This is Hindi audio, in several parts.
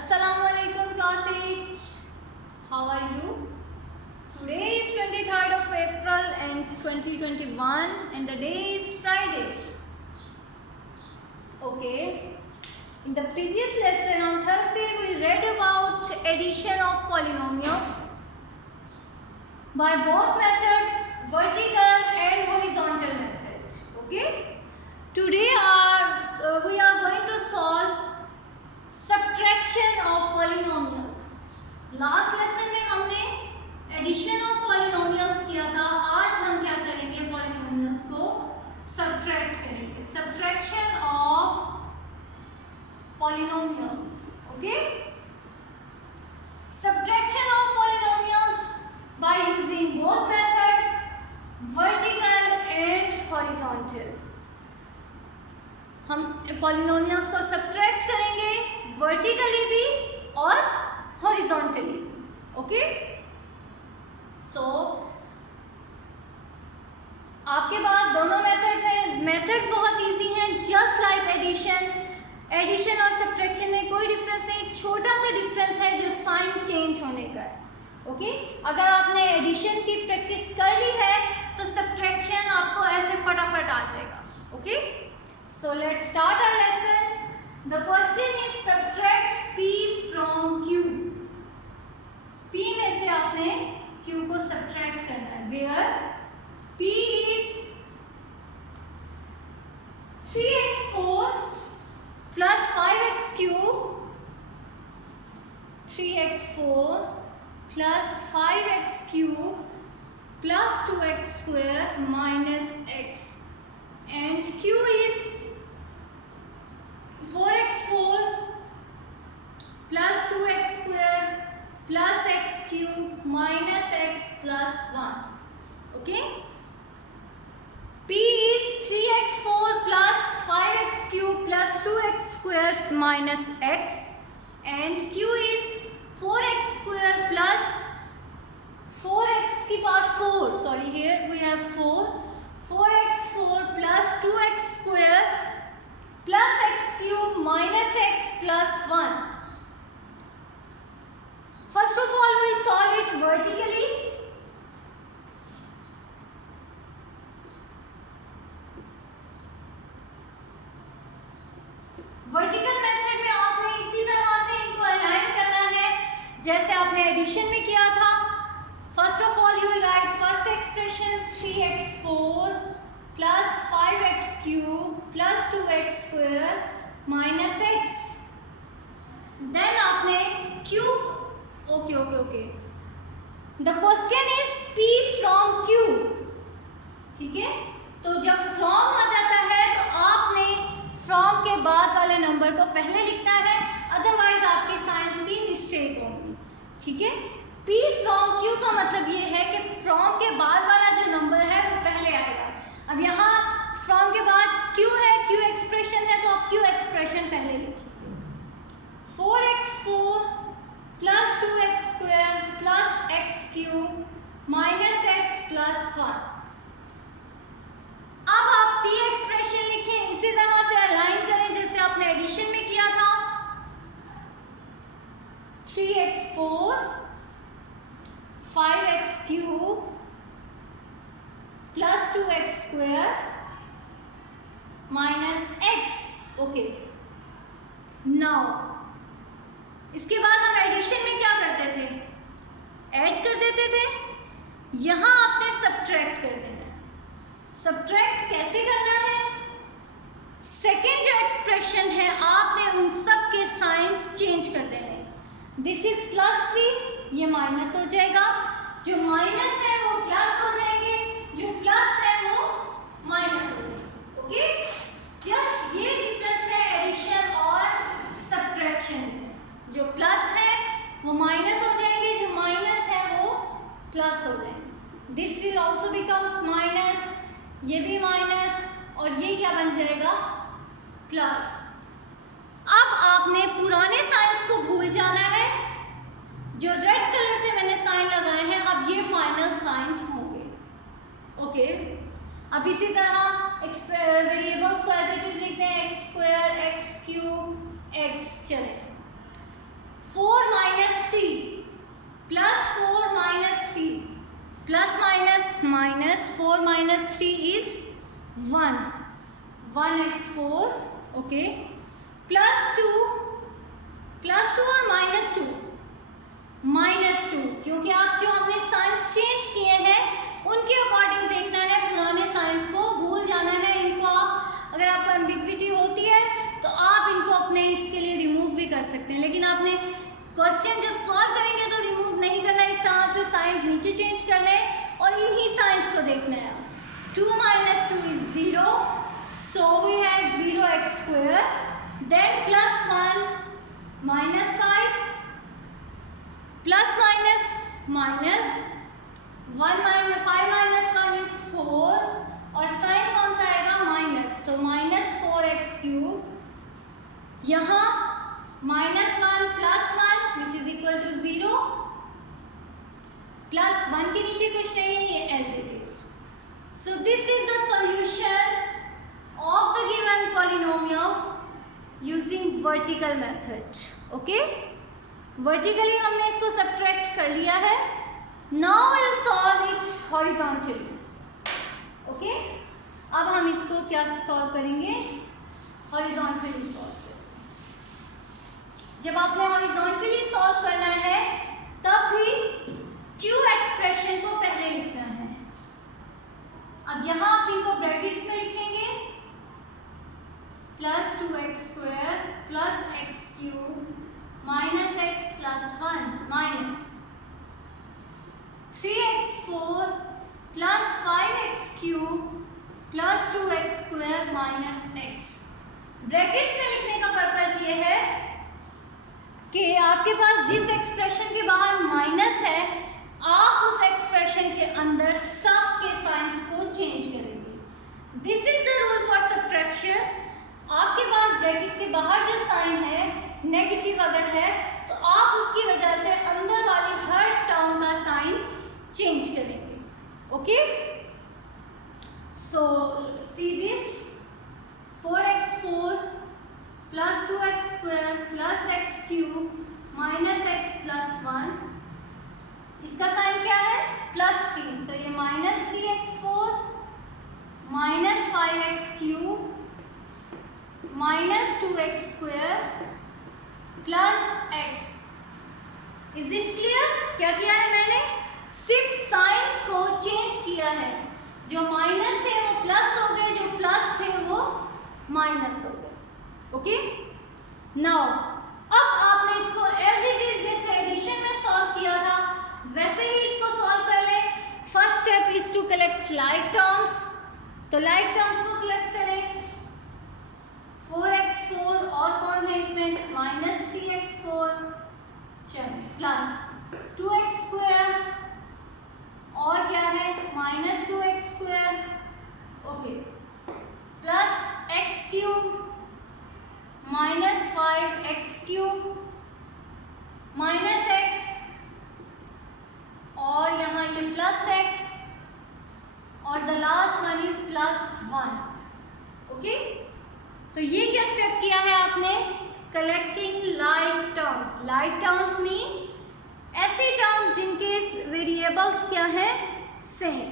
Assalamualaikum class 8. How are you? Today is 23rd of April and 2021 and the day is Friday. Okay. In the previous lesson on Thursday we read about addition of polynomials by both methods, vertical and horizontal method. Okay. Today we are going to solve subtraction of polynomials. Last lesson में हमने एडिशन ऑफ पॉलिनोमियल्स किया था. आज हम क्या करेंगे? पॉलिनोमियल्स को सब्ट्रैक्ट करेंगे. Subtraction of polynomials. Okay, subtraction of polynomials by using both methods, vertical and horizontal. हम पॉलिनोमियल्स को सब्ट्रैक्ट करेंगे वर्टिकली भी और हॉरिजॉन्टली. ओके, सो आपके पास दोनों मेथड्स हैं. मेथड्स बहुत इजी हैं, जस्ट लाइक एडिशन. एडिशन और सब्ट्रैक्शन में कोई डिफरेंस नहीं, एक छोटा सा डिफरेंस है जो साइन चेंज होने का है. ओके, अगर आपने एडिशन की प्रैक्टिस कर ली है तो सब्ट्रैक्शन आपको ऐसे फटाफट आ जाएगा. Okay, so let's start our lesson. The question is subtract p from q. p में से आपने q को subtract करना है. Where p is 3x4 plus 5x cube. 3x4 plus 5x cube plus 2x square minus x, and q is 4x4 plus 2x square plus x cube minus x plus 1. Okay, p is 3x4 plus 5x cube plus 2x square minus x, and q is 4x square plus 4x की power 4. Sorry, here we have 4x4 plus 2x square plus x cube minus x plus 1. First of all, we will solve it vertically. Vertical method में आपने इसी तरह से इनको अलाइन करना है जैसे आपने एडिशन में किया था. First of all you right first expression 3x4 plus 5x cube plus 2x square minus x. Then आपने cube. Okay. The question is p from q. ठीक है, तो जब from आ जाता है तो आपने from के बाद वाले नंबर को पहले लिखना है, अदरवाइज आपके साइंस की मिस्टेक होगी. ठीक है, p from q का मतलब ये है कि from के बाद वाला जो नंबर है वो पहले आएगा. अब यहाँ फ्रॉम के बाद q है, q एक्सप्रेशन है, तो आप q एक्सप्रेशन पहले लिखिए. 4x4 plus 2x square plus x cube minus x plus 1. अब आप p एक्सप्रेशन लिखें, इसी तरह से अलाइन करें जैसे आपने एडिशन में किया था. 3x4 5x cube plus 2x square minus x. Okay, now इसके बाद हम एडिशन में क्या करते थे? ऐड कर देते थे. यहाँ आपने सब्ट्रैक्ट कर देना है. सब्ट्रैक्ट कैसे करना है? सेकेंड जो एक्सप्रेशन है आपने उन सब के साइंस चेंज कर देने. दिस इज +3, ये माइनस हो जाएगा. जो माइनस है वो प्लस हो जाएंगे, जो प्लस है वो माइनस हो जाएगा. ओके, जस्ट ये डिफरेंस है एडिशन और सब्ट्रैक्शन में. जो प्लस है वो माइनस हो जाएंगे, जो माइनस है वो प्लस हो जाएंगे. This will also become minus, ये भी माइनस, और ये क्या बन जाएगा? प्लस. अब आपने पुराने साइंस को भूल जाना है. जो रेड कलर से मैंने साइन लगाए हैं अब ये फाइनल साइंस होंगे. ओके, अब इसी तरह वेरिएबल्स को एज इट इज लिखते हैं. x square x cube x. चले प्लस माइनस माइनस, 4 माइनस 3 इज 1, 1x4, ओके, प्लस 2 और माइनस 2, क्योंकि आप जो हमने साइंस चेंज किए हैं उनके अकॉर्डिंग देखना है, पुराने साइंस को भूल जाना है। इनको आप, अगर आपको एम्बिग्विटी होती है तो आप इनको अपने इसके लिए रिमूव भी कर सकते हैं, लेकिन आपने क्वेश्चन जब सॉल्व करेंगे तो रिमूव नहीं करना, इस तरह से साइंस नीचे चेंज कर लें और इन्हीं साइंस को देखना है। 2 minus 2 is 0, so we have 0x², then plus 1 minus 5 plus minus minus 1 minus 5 minus 1 is 4 और साइन कौन सा आएगा, माइनस, सो माइनस 4x³, यहाँ minus 1 plus 1 which is equal to 0, plus 1 के नीचे कुछ नहीं है, ये as it is. So this is the solution of the given polynomials using vertical method, okay. Vertically हमने इसको सब्ट्रैक्ट कर लिया है, now will solve it horizontally, okay. अब हम इसको क्या सॉल्व करेंगे, हॉरिजॉन्टली सॉल्व करेंगे। जब आपने हॉरिजॉन्टली सॉल्व करना है तब भी क्यू एक्सप्रेशन को पहले लिखना है। अब यहाँ आप इनको ब्रैकेट्स में लिखेंगे, plus 2x² plus x³ minus x plus 1 minus 3x4 plus 5x³ plus 2x² minus x। Brackets में लिखने का पर्पस ये है कि आपके पास जिस एक्सप्रेशन के बाहर माइनस है, आप उस एक्सप्रेशन के अंदर सब के साइंस को चेंज करेंगे। This is the rule for subtraction. आपके पास ब्रैकेट के बाहर जो साइन है नेगेटिव अगर है तो आप उसकी वजह से अंदर वाली हर टर्म का साइन चेंज करेंगे, okay. So see this 4x4 plus 2x² plus x³ minus x plus 1, इसका साइन क्या है, प्लस 3, सो ये minus 3x4 minus 5x³ minus 2x² plus x। Is it clear? क्या किया है मैंने, सिर्फ साइंस को चेंज किया है, जो माइनस थे वो प्लस हो गए, जो प्लस थे वो माइनस हो गए, ओके। नाउ अब आपने इसको एज इट इज जैसे एडिशन में सॉल्व किया था वैसे ही इसको सॉल्व कर ले। First step is to collect like terms, तो लाइक टर्म्स को कलेक्ट करें। 4x4 और कौन है इसमें, माइनस 3x4, चलिए, प्लस 2x² और क्या है, minus 2x², okay, plus x³ minus 5x³ minus x और यहाँ ये प्लस x और the last one is plus 1, okay. तो ये क्या स्टेप किया है आपने, collecting like terms. Like terms mean ऐसे टर्म्स जिनके वेरिएबल्स क्या है, सेम।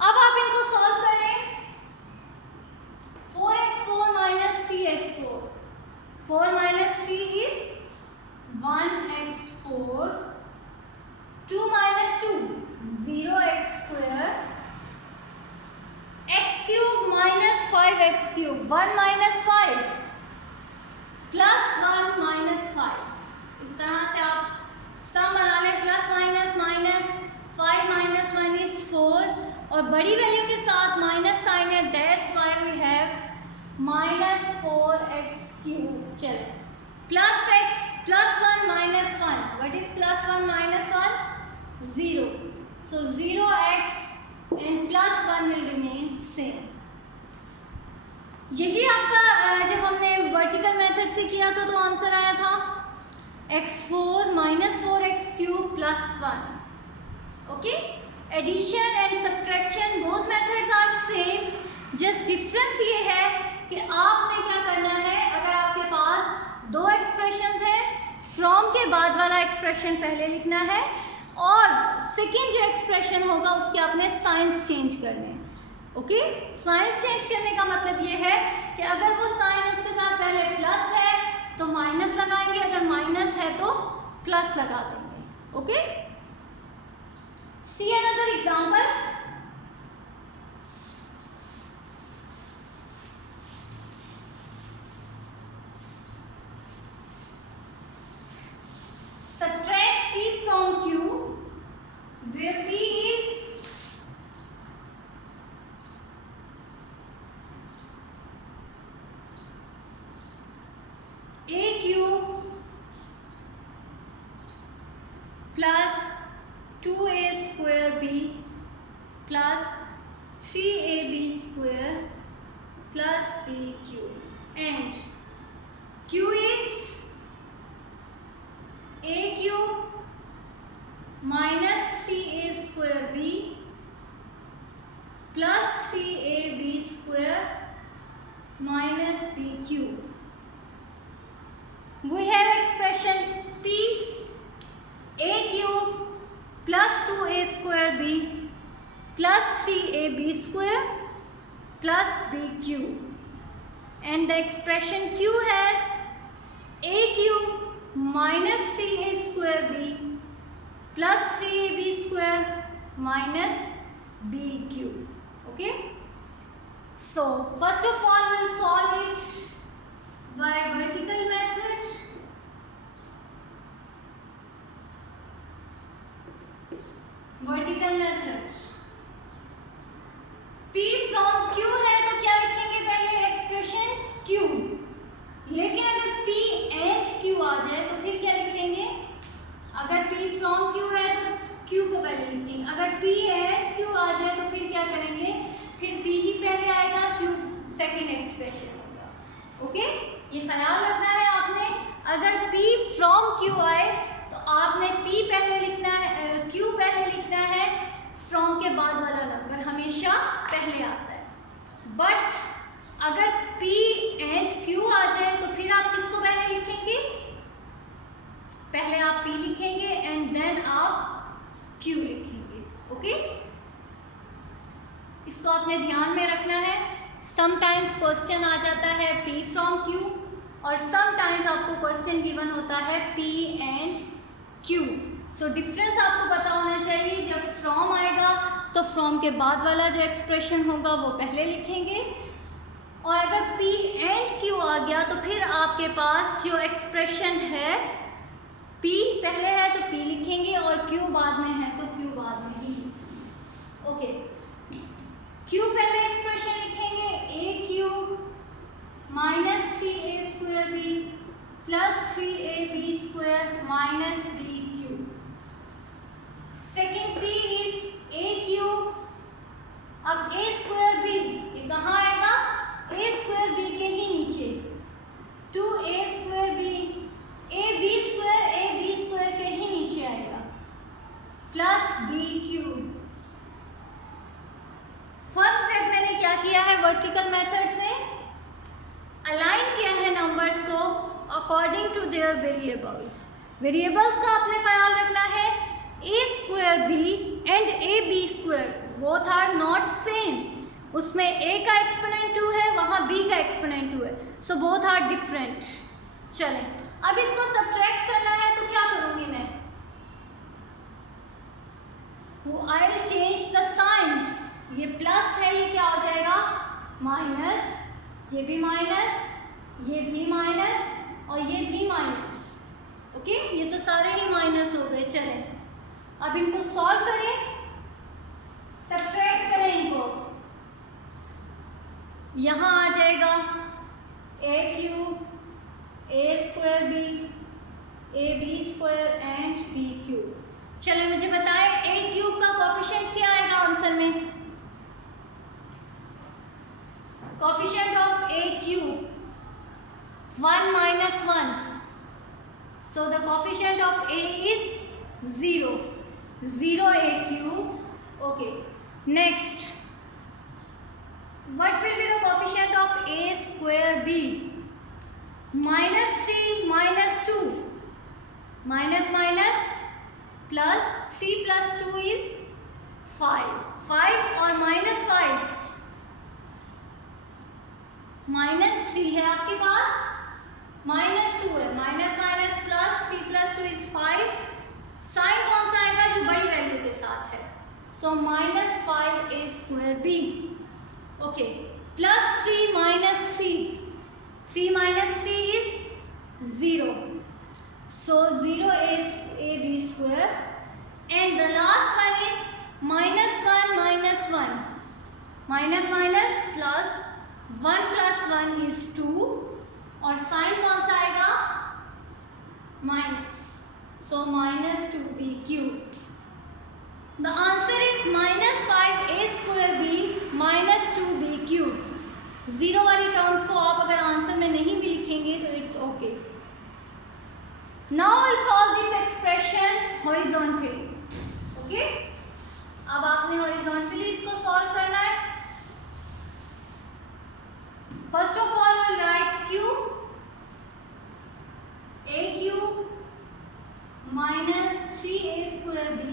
अब आप इनको सॉल्व कर लें। 4x4 माइनस 3x4, 4 माइनस 3 is 1x4, 2 minus 2 0x², x³ minus 5x³ 1 minus 5 plus 1 minus 5। इस तरह से आप सम बना लें, plus minus minus 5 minus 1 is 4 और बड़ी वैल्यू के साथ माइनस साइन है, that's why we have minus 4x³। चलो, plus x plus 1 minus 1, what is plus 1 minus 1, 0, so 0x and plus 1 will remain same। यही आपका जब हमने वर्टिकल मेथड से किया था तो आंसर आया था x4 minus 4x³ plus 1, okay. Addition and subtraction both methods are same, just difference ये है कि आपने क्या करना है, अगर आपके पास दो एक्सप्रेशंस हैं, फ्रॉम के बाद वाला एक्सप्रेशन पहले लिखना है और सेकेंड जो एक्सप्रेशन होगा उसके आपने साइंस चेंज करने हैं। ओके, साइंस चेंज करने का मतलब ये है कि अगर वो साइन उसके साथ पहले प्लस है तो माइनस लगाएंगे, अगर माइनस है तो प्लस लगा देंगे। Okay, see another example. Subtract P from Q, where P is AQ plus 2A square B plus 3AB square plus BQ, and Q is AQ minus 3A square B plus 3AB square minus BQ. We have expression P AQ plus 2A square B plus 3AB square plus BQ, and the expression Q has AQ minus 3A square B plus 3AB square minus BQ. Okay, so first of all we will solve it by vertical method. Vertical method, P from Q है तो क्या लिखेंगे पहले एक्सप्रेशन Q, लेकिन अगर P and Q आ जाए तो फिर क्या लिखेंगे? अगर P from Q है तो Q को पहले लिखेंगे, अगर P and Q आ जाए तो फिर क्या करेंगे? फिर P ही पहले आएगा, Q सेकेंड एक्सप्रेशन होगा। ओके, ये ख्याल रखना है आपने। अगर P from Q आए तो आपने P पहले लिखना है, Q पहले लिखना है, from के बाद वाला नंबर हमेशा पहले आता है। बट अगर P and Q आ जाए तो फिर आप किसको पहले लिखेंगे? पहले आप P लिखेंगे एंड देन आप Q लिखेंगे। ओके, इसको आपने ध्यान में रखना है। समटाइम्स क्वेश्चन आ जाता है P from Q और समटाइम्स आपको क्वेश्चन गिवन होता है P and Q। So difference आपको पता होना चाहिए। जब फ्रॉम आएगा तो फ्रॉम के बाद वाला जो एक्सप्रेशन होगा वो पहले लिखेंगे, और अगर P and Q आ गया तो फिर आपके पास जो एक्सप्रेशन है P पहले है तो P लिखेंगे और Q बाद में है तो Q बाद में ही। ओके, Q पहले एक्सप्रेशन लिखेंगे AQ minus 3A square B plus 3AB square minus BQ। Second P is AQ, अब A स्क्वायर B ये कहाँ आएगा? A स्क्वायर B के ही नीचे 2A square B, AB square के ही नीचे आएगा प्लस BQ। फर्स्ट स्टेप मैंने क्या किया है? वर्टिकल मेथड से अलाइन किया है नंबर्स को according to their variables. Variables का आपने ख्याल रखना है। A square B and AB square both are not same, उसमें A का एक्सपोनेंट 2 है, वहाँ B का एक्सपोनेंट 2 है, सो बोथ आर डिफरेंट। चलें, अब इसको सब्ट्रैक्ट करना है तो क्या करूँगी मैं? I will change the science. ये प्लस है, ये क्या हो जाएगा? माइनस, ये भी माइनस, ये भी माइनस और ये भी माइनस। ओके, ये तो सारे ही माइनस हो गए। चलें, अब इनको सॉल्व करें, सब्ट्रैक्ट करें इनको। यहाँ आ जाएगा AQ A square B AB square and BQ। चलिए मुझे बताएं AQ का कोफिशिएंट क्या आएगा आंसर में? Coefficient of AQ 1 minus 1, so the coefficient of A is 0 AQ। okay, next what will be the coefficient of A square B? minus 3 minus 2, minus minus plus 3 plus 2 is 5. 5 और -5, -3 है आपके पास, -2 है, minus minus plus, 3 plus 2 is 5. Sign कौन सा आएगा? जो बड़ी वैल्यू के साथ है. So -5 a square b. Okay, +3 -3, 3 minus 3 is 0. So 0 a b square. And the last one is -1 -1. Minus minus plus 1 plus 1 is 2. और साइन कौन सा आएगा? Minus. So -2b cube. The answer is -5a square b -2b cube. 0 वाली टर्म्स को आप अगर आंसर में नहीं भी लिखेंगे तो it's okay. Now will solve this expression horizontally. Okay, अब आपने हॉरिजॉन्टली इसको सॉल्व करना है. First of all will write cube, a cube -3a square b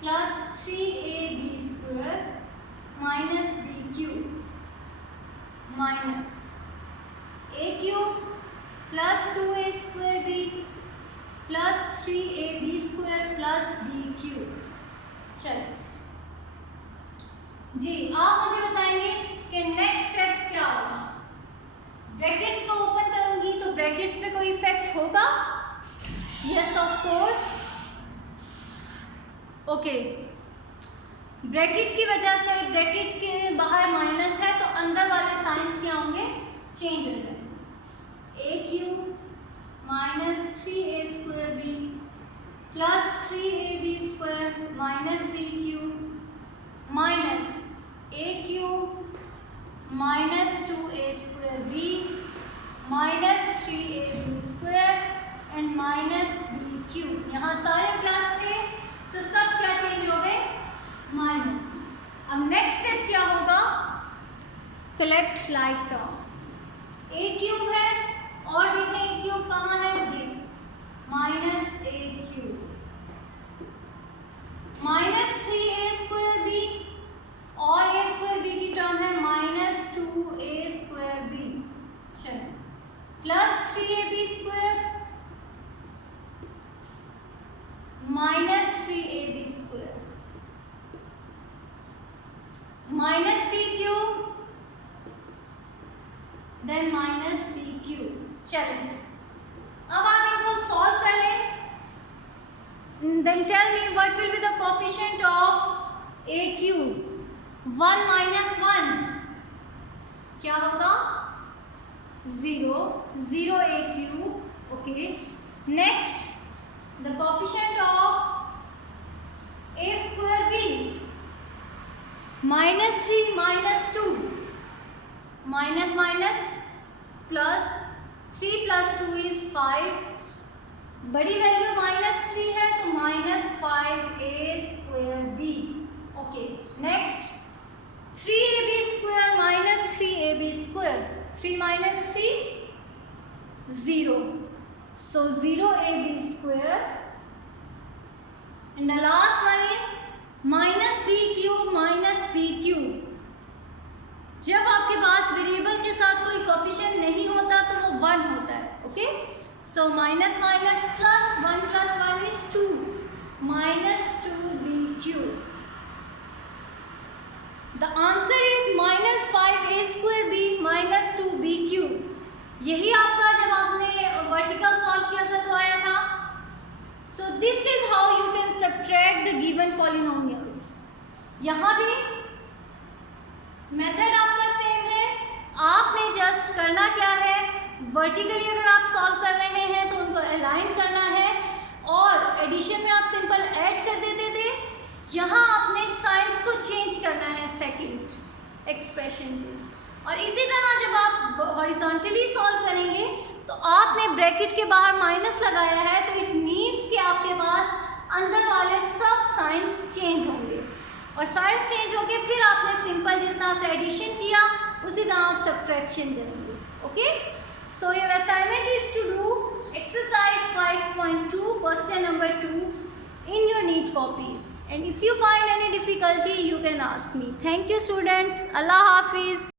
plus 3ab square minus b cube minus a cube plus 2a square b plus 3ab square plus b cube. चलो जी, आप मुझे बताएंगे कि नेक्स्ट स्टेप क्या होगा. ब्रैकेट्स को ओपन करूंगी तो ब्रैकेट्स पे कोई इफेक्ट होगा? Yes of course. Okay, bracket की वजह से, ब्रैकेट के बाहर माइनस है तो अंदर वाले साइंस क्या होंगे? चेंज हो जाएंगे. a cube -3a square b plus 3ab square minus b cube minus a cube -2a square b minus 3ab square and minus b cube. यहाँ सारे प्लस थे तो सब क्या चेंज हो गए? माइनस. अब नेक्स्ट स्टेप क्या होगा? Collect like terms. a cube है और देखें a क्यूब कहाँ है? This -a cube -3a square b और a स्क्वायर b की टर्म है -2a स्क्वायर b. चलो, plus 3ab square -3ab square minus b cube then -b cube. चलिए, अब आप इनको सॉल्व कर लें. Then tell me what will be the coefficient of a cube. 1 - 1 क्या होगा? 0. 0 a cube. Okay, next the coefficient of a square b -3 -2 minus minus plus 3 plus 2 is 5. बड़ी वैल्यू -3 है तो -5a square b. Okay, next 3ab square -3ab square. 3 - 3 0. So 0ab square. And the last one is -b cube -b cube. जब आपके पास वेरिएबल के साथ कोई कोएफिशिएंट नहीं होता तो वो 1 होता है. Okay, so minus minus plus 1 plus 1 is 2 -2b cube. The answer is -5a square b -2b cube. यही आपका जब आपने वर्टिकल सॉल्व किया था तो आया था. सो this is how you can subtract the given polynomials. यहाँ भी मेथड आपका सेम है. आपने जस्ट करना क्या है? वर्टिकली अगर आप सॉल्व कर रहे हैं तो उनको अलाइन करना है और एडिशन में आप सिंपल ऐड कर देते थे. यहाँ आपने साइंस को चेंज करना है सेकंड एक्सप्रेशन पे. और इसी तरह जब आप हॉरिजॉन्टली सॉल्व करेंगे तो आपने ब्रैकेट के बाहर माइनस लगाया है तो इट मीन्स कि आपके पास अंदर वाले सब साइंस चेंज होंगे और साइंस चेंज होके फिर आपने सिंपल जिस तरह से एडिशन किया उसी तरह आप सब्ट्रैक्शन करेंगे. Okay, so your assignment is to do exercise 5.2 question number 2 in your copies. And if you find any difficulty, you can ask me. Thank you students. Allah Hafiz.